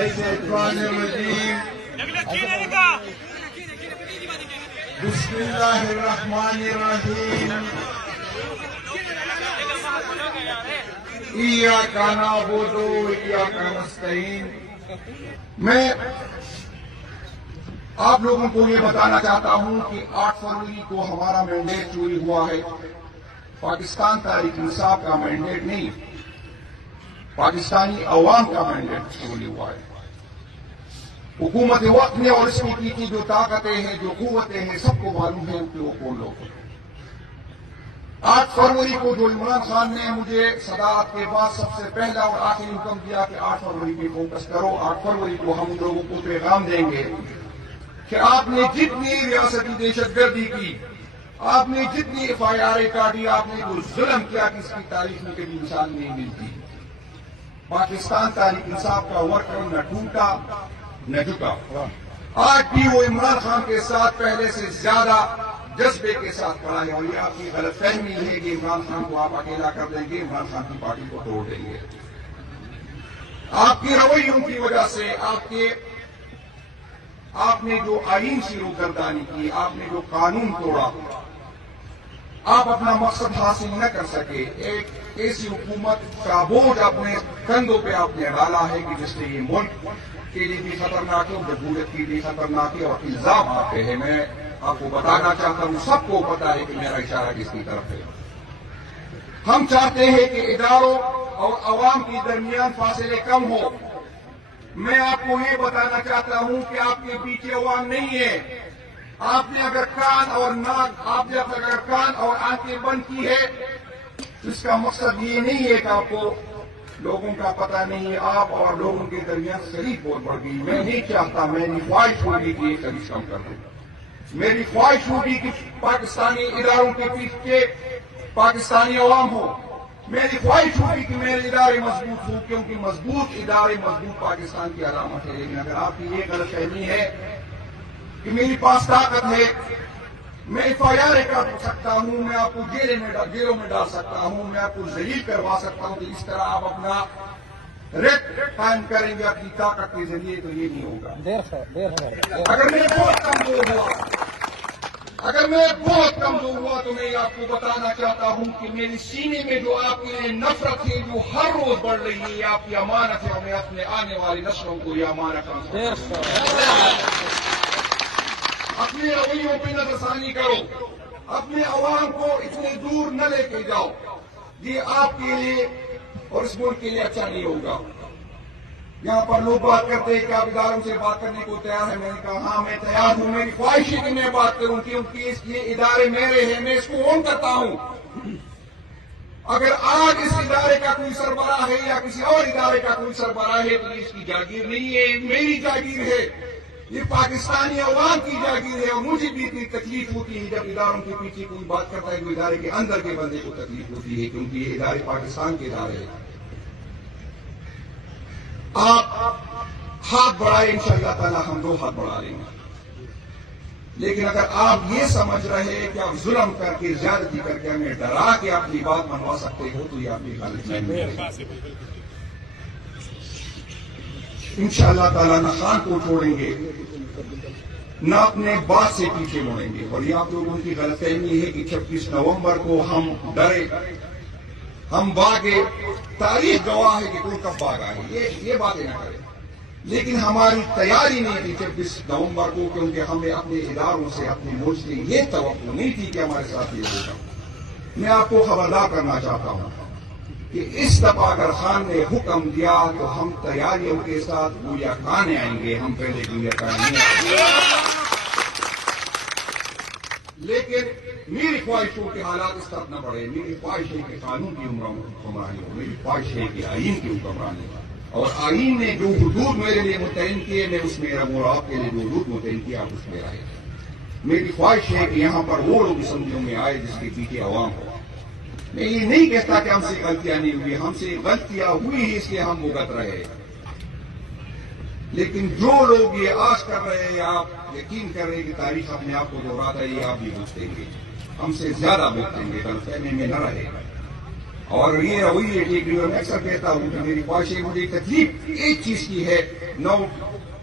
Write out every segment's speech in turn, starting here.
الشيطان الرجيم بسم الله الرحمن الرحيم إياك نعبد وإياك نستعين. میں آپ لوگوں کو یہ بتانا چاہتا ہوں کہ 8 فروری کو ہمارا مینڈیٹ چوری ہوا ہے. پاکستان تحریک انصاف کا مینڈیٹ نہیں، پاکستانی عوام کا مینڈیٹ چوری ہوا ہے. حکومت وقت نے اور اس میں کی جو طاقتیں ہیں، جو قوتیں ہیں، سب کو معلوم ہے کہ وہ کون لوگ ہیں. 8 فروری کو جو عمران خان نے مجھے صدارت کے بعد سب سے پہلا اور آخری حکم دیا کہ 8 فروری پہ فوکس کرو. 8 فروری کو ہم لوگوں کو پیغام دیں گے کہ آپ نے جتنی ریاستی دہشت گردی کی، آپ نے جتنی FIR کاٹی، آپ نے جو ظلم کیا کہ اس کی تاریخ میں کبھی مثال نہیں ملتی. پاکستان تحریک انصاف کا ورکر نہ ٹوٹا نہ جھکا. آج بھی وہ عمران خان کے ساتھ پہلے سے زیادہ جذبے کے ساتھ کھڑا ہے. اور یہ آپ کی غلط فہمی ہے کہ عمران خان کو آپ اکیلا کر دیں گے، عمران خان کی پارٹی کو توڑ دیں گے. آپ کی رویوں کی وجہ سے آپ نے جو آئین سے روگردانی کی، آپ نے جو قانون توڑا، آپ اپنا مقصد حاصل نہ کر سکے. ایک ایسی حکومت کا بوجھ اپنے کندھوں پہ آپ نے ڈالا ہے کہ جس سے یہ ملک کے لیے بھی خطرناک ہے، جمہوریت کے لیے خطرناک ہے. اور الزام آتے ہیں، میں آپ کو بتانا چاہتا ہوں، سب کو پتا ہے کہ میرا اشارہ کس کی طرف ہے. ہم چاہتے ہیں کہ اداروں اور عوام کے درمیان فاصلے کم ہو. میں آپ کو یہ بتانا چاہتا ہوں کہ آپ کے پیچھے عوام نہیں ہے. آپ نے اگر کان اور آنکھیں بند کی ہے تو اس کا مقصد یہ نہیں ہے کہ آپ کو لوگوں کا پتہ نہیں ہے. آپ اور لوگوں کے درمیان خرید بہت بڑھ گئی. میں نہیں چاہتا، میری خواہش ہوگی کہ یہ خرید کم کر دوں. میری خواہش ہوگی کہ پاکستانی اداروں کے پیچھے پاکستانی عوام ہو. میری خواہش ہوگی کہ میرے ادارے مضبوط ہوں، کیونکہ مضبوط ادارے مضبوط پاکستان کی علامت ہے. لیکن اگر آپ کی یہ غلط فہمی ہے کہ میری پاس طاقت ہے، میں FIR کر سکتا ہوں، میں آپ کو جیلوں میں ڈال سکتا ہوں، میں آپ کو ذلیل کروا سکتا ہوں، تو اس طرح آپ اپنا ریٹ قائم کریں گے اپنی طاقت کے ذریعے، تو یہ نہیں ہوگا. اگر میں بہت کمزور ہوا تو میں آپ کو بتانا چاہتا ہوں کہ میری سینے میں جو آپ کے لیے نفرت ہے، جو ہر روز بڑھ رہی ہے، یہ آپ کی امانت ہے. اور میں اپنے آنے والی نسلوں کو یہ امانت اپنے رویوں پہ نظر ثانی کرو. اپنے عوام کو اتنے دور نہ لے کے جاؤ. یہ آپ کے لیے اور اس ملک کے لیے اچھا نہیں ہوگا. یہاں پر لوگ بات کرتے ہیں کہ آپ اداروں سے بات کرنے کو تیار ہیں. میں نے کہا ہاں میں تیار ہوں. میری خواہش ہے کہ میں بات کروں، کیونکہ اس لیے ادارے میرے ہیں، میں اس کو اون کرتا ہوں. اگر آج اس ادارے کا کوئی سربراہ ہے یا کسی اور ادارے کا کوئی سربراہ ہے تو اس کی جاگیر نہیں ہے، میری جاگیر ہے. یہ پاکستانی عوام کی جاگیر ہے. اور مجھے بھی اتنی تکلیف ہوتی ہے جب اداروں کے پیچھے کوئی بات کرتا ہے تو ادارے کے اندر کے بندے کو تکلیف ہوتی ہے، کیونکہ یہ ادارے پاکستان کے ادارے ہیں. آپ ہاتھ بڑھائیں، انشاءاللہ تعالی ہم 2 ہاتھ بڑھا لیں گے. لیکن اگر آپ یہ سمجھ رہے ہیں کہ آپ ظلم کر کے، زیادتی کر کے، ہمیں ڈرا کے اپنی بات منوا سکتے ہو، تو یہ آپ کی غلط فہمی ہے. انشاءاللہ تعالی نہ خان کو چھوڑیں گے، نہ اپنے بات سے پیچھے مڑیں گے. اور یہ آپ لوگوں کی غلط فہمی ہے کہ 26 نومبر کو ہم ڈرے، ہم بھاگے. تاریخ گواہ ہے کہ کوئی کب بھاگا ہے، یہ باتیں نہ کریں. لیکن ہماری تیاری نہیں تھی 26 نومبر کو، کیونکہ ہمیں اپنے اداروں سے، اپنے ملک سے یہ توقع نہیں تھی کہ ہمارے ساتھ یہ ہوگا. میں آپ کو خبردار کرنا چاہتا ہوں کہ اس دفعہ اگر خان نے حکم دیا تو ہم تیاریوں کے ساتھ گویا کھانے آئیں گے. ہم پہلے گویا کھانے آئیں گے. لیکن میری خواہش ہو کہ حالات اس طرح نہ بڑھے. میری خواہش ہے کہ قانون کی حکمرانی ہو. میری خواہش ہے کہ آئین کی حکمرانی ہو. اور آئین نے جو حدود میرے لیے متعین کیے، میں اس میں رہوں، اور آپ کے لیے جو حدود متعین کیا آپ اس میں رہے. میری خواہش ہے کہ یہاں پر وہ لوگ اسمبلیوں میں آئے جس کے پیچھے عوام ہو. میں یہ نہیں کہتا کہ ہم سے غلطیاں نہیں ہوئی، ہم سے غلطیاں ہوئی ہی، اس لیے ہم بھگت رہے. لیکن جو لوگ یہ آس کر رہے ہیں، آپ یقین کر رہے ہیں کہ تاریخ اپنے آپ کو دوہراتا ہے، یہ آپ بھی بھگتیں گے، ہم سے زیادہ بھگتیں گے. غلط فہمی میں نہ رہے. اور یہ رویے ٹھیک نہیں. میں اکثر کہتا ہوں کہ میری خواہش ہے، مجھے تکلیف ایک چیز کی ہے 9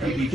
PPK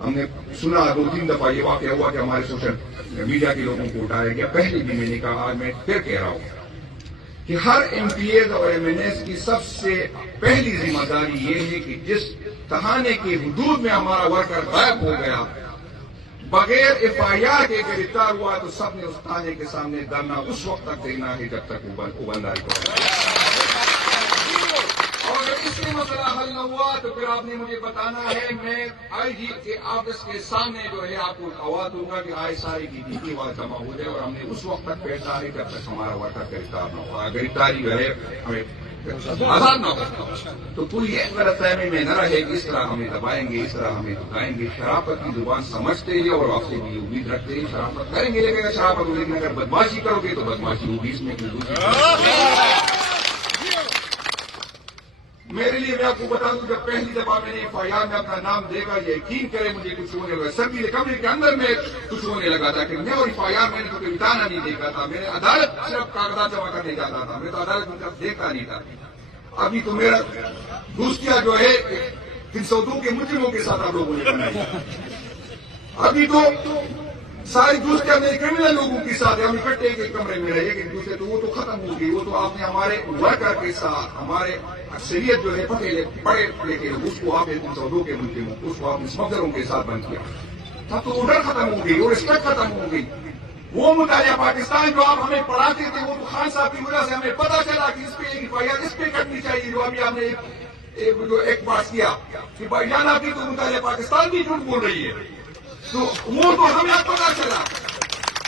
ہم نے سنا 2-3 دفعہ یہ واقعہ ہوا کہ ہمارے سوشل میڈیا کے لوگوں کو اٹھایا گیا. پہلے بھی میں نے کہا، آج میں پھر کہہ رہا ہوں کہ ہر ایم پی ایز اور ایم این ایز کی سب سے پہلی ذمہ داری یہ ہے کہ جس تھانے کے حدود میں ہمارا ورکر غائب ہو گیا، بغیر ایف آئی آر کے گرفتار ہوا، تو سب نے اس تھانے کے سامنے دھرنا اس وقت تک دینا ہے جب تک وہ بندہ اور اگر اس سے مسئلہ حل نہ ہوا تو پھر آپ نے مجھے بتانا ہے. میں آئی جی کے آفس کے سامنے جو ہے آپ کو آواز دوں گا کہ آئی ساری کی ڈیٹی وہاں جمع ہو جائے، اور ہم نے اس وقت تک بیٹھنا ہے جب تک ہمارا ورکر گرفتار نہ ہوا. گرفتاری جو ہے ہمیں آزاد نہ ہو تو کوئی یہ غلط فہمی میں نہ رہے کہ اس طرح ہمیں دبائیں گے، اس طرح ہمیں دکھائیں گے. شرافت کی زبان سمجھتے ہیں اور آپ سے بھی امید رکھتے ہیں شرافت کریں گے، لیکن شرافت ہو، لیکن اگر بدماشی کرو گے تو بدماشی ہوگی. اس میں کوئی دوسری میرے لیے میں آپ کو بتا دوں، جب پہلی دفعہ میں نے ایف آئی آر میں اپنا نام دیکھا، یقین کرے مجھے کچھ ہونے لگا. سبھی کمرے کے اندر میں کچھ ہونے لگا تھا کہ میں اور ایف آئی آر میں نے تو کوئی بتانا نہیں دیکھا تھا. میں نے عدالت صرف کاغذات جمع کرنے جاتا تھا، میں تو عدالت میں طرف دیکھتا نہیں تھا. ابھی تو میرا دوستیاں جو ہے 302 کے مجرموں کے ساتھ آپ لوگوں نے بنائی. ابھی تو ساری دوستیاں میرے کرمنل لوگوں کے ساتھ ہم اکٹھے ایک کمرے میں رہے ایک دوسرے، تو وہ تو ختم ہو گئی. وہ تو آپ نے ہمارے ورکر کے ساتھ ہمارے اکثریت جو ہے پڑے کے اس کو آپ نے 302 کے مجرموں اس کو آپ نے اسمگلروں کے ساتھ بند کیا. تب تو آرڈر ختم ہو گئی اور رسپیکٹ ختم ہو گئی. وہ مطالعہ پاکستان جو آپ ہمیں پڑھاتے تھے، وہ تو خان صاحب کی وجہ سے ہمیں پتا چلا کہ اس پہ ایک ایف آئی آر اس پہ کرنی چاہیے. جو ابھی ہم نے جو ایک پاس کیا کہ بھائی جان آپ کی تو مطالعہ پاکستان بھی جھوٹ بول رہی ہے، تو وہ تو ہمیں پتا چلا.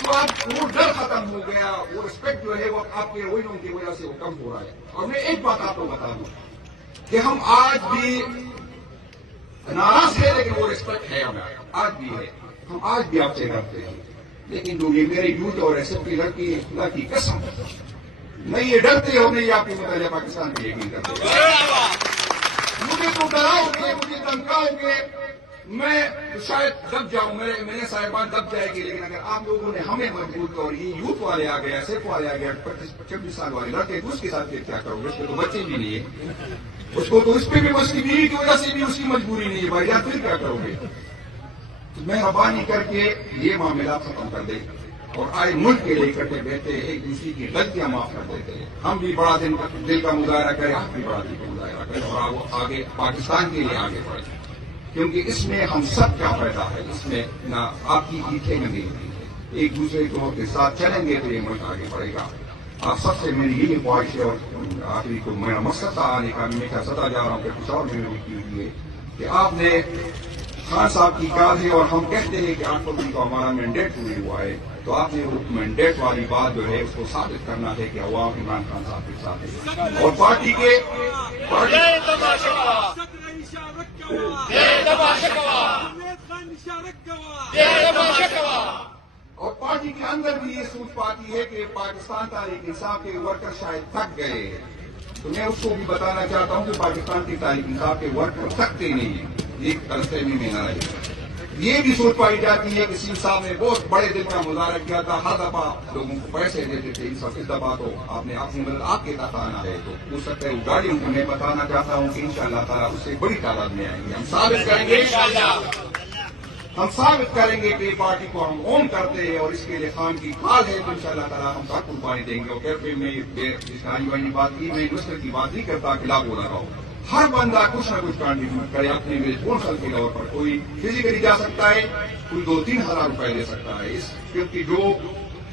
تو آپ وہ ڈر ختم ہو گیا، وہ رسپیکٹ جو ہے وہ آپ کے رویوں کی وجہ سے وہ کم ہو رہا ہے. اور میں ایک بات آپ کو بتا دوں کہ ہم آج بھی ناراض ہیں، لیکن وہ رسپیکٹ ہے ہمیں آج بھی ہے. ہم آج بھی آپ سے ڈرتے ہیں، لیکن جو یہ میرے یوتھ اور ایس ایف کی لڑکی ہے، خدا کی قسم نہیں یہ ڈرتے ہو، نہیں آپ کی مطالعہ پاکستان کی یقین کرتے. مجھے تو ڈراؤ گے، مجھے دھمکاؤ گے، میں شاید دب جاؤں، میرے صاحبان دب جائے گی. لیکن اگر آپ لوگوں نے ہمیں مجبور کیا اور یہ یوتھ والے آ گئے، ایس ایف والے آ گئے، 25-26 سال والے لڑکے، اس کے ساتھ پھر کیا کرو گے؟ اس کے تو بچے بھی نہیں ہے، اس کو تو اس پہ بھی اس کی بیوی کی وجہ سے بھی اس کی مجبوری نہیں ہے. بھائی جان پھر کیا کرو گے؟ مہربانی کر کے یہ معاملات ختم کر دیں اور آئے ملک کے لیے اکٹھے بیٹھے ایک دوسرے کی غلطیاں معاف کر دیتے ہیں. ہم بھی بڑا دل کا مظاہرہ کریں، آپ بھی بڑا دل کا مظاہرہ کریں اور آگے پاکستان کے لیے آگے بڑھیں، کیونکہ اس میں ہم سب کا فائدہ ہے. اس میں نہ آپ کی ایٹھیں نہیں ہوتی ہے، ایک دوسرے کو کے ساتھ چلیں گے تو یہ ملک آگے بڑھے گا. آپ سب سے میری یہی خواہش ہے، اور آخری کو میرا مقصد تھا آنے کا، میں کیا ستا جا رہا ہوں کہ کچھ اور میں کی ہوئی ہے کہ آپ نے خان صاحب کی کال ہے اور ہم کہتے ہیں کہ 8 فروری کو ہمارا مینڈیٹ پوری ہوا ہے، تو آپ نے وہ مینڈیٹ والی بات جو ہے اس کو ثابت کرنا ہے کہ عوام عمران خان صاحب کے ساتھ ہے اور پارٹی کے اور پارٹی کے اندر بھی یہ سوچ پاتی ہے کہ پاکستان تحریک انصاف کے ورکر شاید تھک گئے ہیں. تو میں اس کو بھی بتانا چاہتا ہوں کہ پاکستان کی تحریک انصاف کے ورکر تھکتے نہیں ہیں، ایک غلطفہمی میں نہ رہے. یہ بھی سوچ پائی جاتی ہے کہ سیم صاحب نے بہت بڑے دل کا مظاہرہ کیا تھا، ہر دفعہ لوگوں کو پیسے دیتے تھے. اس دفعہ تو آپ نے اپنی مدد آپ کے تحت آنا ہے، تو ہو سکتا ہے وہ گاڑیوں کو میں بتانا چاہتا ہوں کہ انشاءاللہ تعالیٰ اس سے بڑی تعداد میں آئیں گے. ہم ثابت کریں گے کہ پارٹی کو ہم اون کرتے ہیں اور اس کے لیے خان کی کھال ہے، تو انشاءاللہ تعالیٰ ہم کا قربانی دیں گے. اور پھر میں جس آئی بات کی، میں نسل کی بات نہیں کرتا کہ لاگو لگاؤ. ہر بندہ کچھ نہ کچھ کانٹریبیوٹ کرے اپنے ریسپونسل کے طور پر. کوئی فزیکلی جا سکتا ہے، کوئی 2-3 ہزار روپئے دے سکتا ہے، کیونکہ جو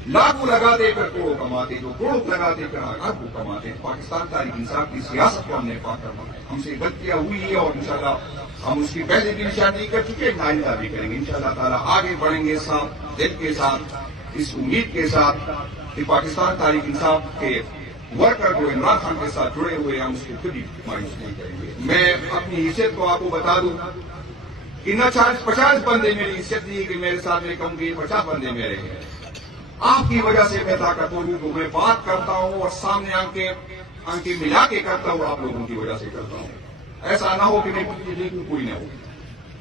لاکھوں لگاتے پھر کروڑوں کماتے، جو کروڑوں لگاتے پھر اربوں کماتے. پاکستان تحریک انصاف کی سیاست کو ہم نے پاک کرنا ہے. ہم سے غلطیاں ہوئی ہے اور انشاءاللہ ہم اس کی پہلے بھی نشاندہی کر چکے، آئندہ بھی کریں گے. انشاءاللہ تعالیٰ آگے بڑھیں گے صاف دل کے ساتھ، اس امید کے ساتھ کہ پاکستان تحریک انصاف کے ورکر جو عمران خان کے ساتھ جڑے ہوئے ہیں، ہم اس کو کبھی مایوس نہیں کریں گے. میں اپنی حیثیت کو آپ کو بتا دوں کہ نہ 50 بندے میری حیثیت نہیں ہے کہ میرے ساتھ میں کہوں گی 50 بندے میرے ہیں. آپ کی وجہ سے میں طاقت ہوں تو میں بات کرتا ہوں اور سامنے آنکھیں ملا کے کرتا ہوں، آپ لوگوں کی وجہ سے کرتا ہوں. ایسا نہ ہو کہ میں کوئی نہ ہو.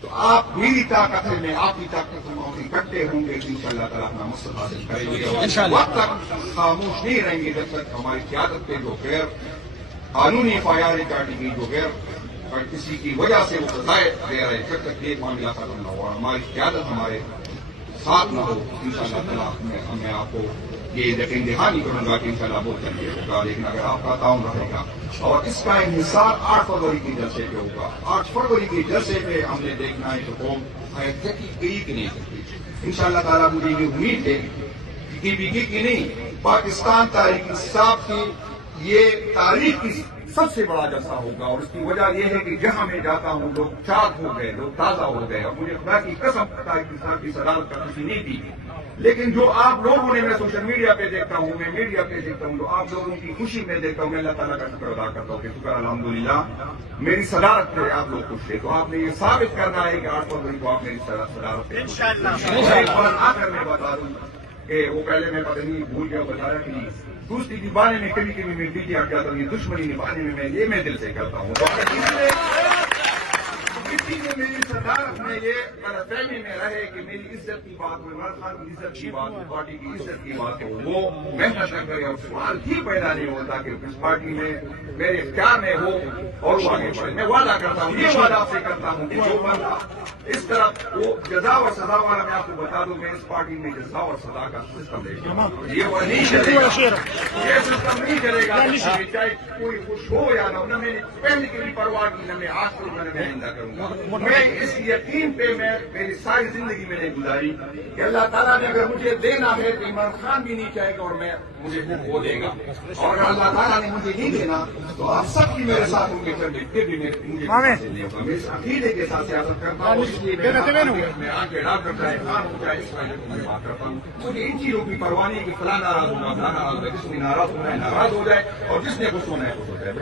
تو آپ میری طاقت ہے، میں آپ کی طاقت ہوں، ہم اکٹھے ہوں گے تو انشاءاللہ تعالیٰ اپنا مقصد حاصل کریں گے. وقت تک خاموش نہیں رہیں گے جب تک ہماری قیادت پہ جو غیر قانونی ایف آئی آر کاٹی گئی، جو غیر اور کسی کی وجہ سے وہ سزائیں دے رہے جب تک یہ معاملہ ختم نہ ہو اور ہماری قیادت ہمارے ساتھ نہ ہو انشاءاللہ تعالیٰ میں آپ کو یہ یقین دہانی کروں گا کہ انشاءاللہ بہت جلدی ہوگا. لیکن اگر آپ کا تعاون رہے گا اور اس کا انحصار 8 فروری کے جلسے پہ ہوگا. 8 فروری کے جلسے پہ ہم نے دیکھنا ہے کہ قوم ترقی کی کہ نہیں کرتی. انشاءاللہ تعالیٰ مجھے یہ امید ہے کہ کی نہیں پاکستان تاریخ انصاف کی یہ تاریخ کی سب سے بڑا جلسہ ہوگا. اور اس کی وجہ یہ ہے کہ جہاں میں جاتا ہوں لوگ چاک ہو گئے, لوگ تازہ ہو گئے. اور مجھے خدا کی قسم تاریخ انصاف کی صدارت کا خوشی نہیں دی, لیکن جو آپ لوگوں نے, میں سوشل میڈیا پہ دیکھتا ہوں, میں میڈیا پہ دیکھتا ہوں, تو آپ لوگوں کی خوشی میں دیکھتا ہوں. میں اللہ تعالیٰ کا شکر ادا کرتا ہوں کہ شکر الحمدللہ میری صدارت پہ آپ لوگ خوش تھے. تو آپ نے یہ ثابت کرنا ہے کہ 8 فروری کو آپ میری صدارت پہ آخر میں بتا دوں کہ وہ پہلے میں پتہ نہیں بھول گیا بتایا کہ دوستی نبھانے میں کبھی کبھی میں پیچھے ہٹ جاتا ہوں, یہ دشمنی نبھانے میں دل سے کرتا ہوں. کسی نے میری صدارت میں یہ غلط فہمی میں رہے کہ میری عزت کی بات ہو, عمران خان کی عزت کی بات ہو, پارٹی کی عزت کی بات ہو, وہ محنت نہ کرے اور سوال ہی پیدا نہیں ہوتا کہ اس پارٹی میں میرے اختیار میں ہو اور وہ آگے بڑھے. میں وعدہ کرتا ہوں, یہ وعدہ آپ سے کرتا ہوں کہ جو بندہ اس طرح وہ جزا اور سزا والا, میں آپ کو بتا دوں میں اس پارٹی میں جزا اور سزا کا سسٹم لے کے یہ وہ نہیں چلے گا, یہ سسٹم نہیں چلے گا. چاہے کوئی خوش ہو یا نہ, میں نے پہلے کی بھی پرواہ کی, نہ میں آج کو میں آئندہ کروں گا. میں اس یقین پہ میں میری ساری زندگی میں نے گزاری کہ اللہ تعالیٰ نے اگر مجھے دینا ہے تو عمران خان بھی نہیں چاہے گا اور مجھے وہ کھو دے گا. اور اگر اللہ تعالیٰ نے مجھے نہیں دینا تو آپ سب بھی میرے ساتھ ہوں گے, پھر بھی مجھے نہیں ہوگا. میں اس عقیدے کے ساتھ سیاست کرتا ہوں, اس لیے میں آگے ڈاکٹر صاحب خان ہو جائے اس وجہ میں بات کرتا ہوں. مجھے ان چیزوں کی پرواہ نہیں کہ فلاں ناراض ہوگا, فلاں ناراض ہوگا, جس میں ناراض ہونا ہے ناراض ہو جائے اور جس نے خوش ہونا ہے خوش ہو جائے.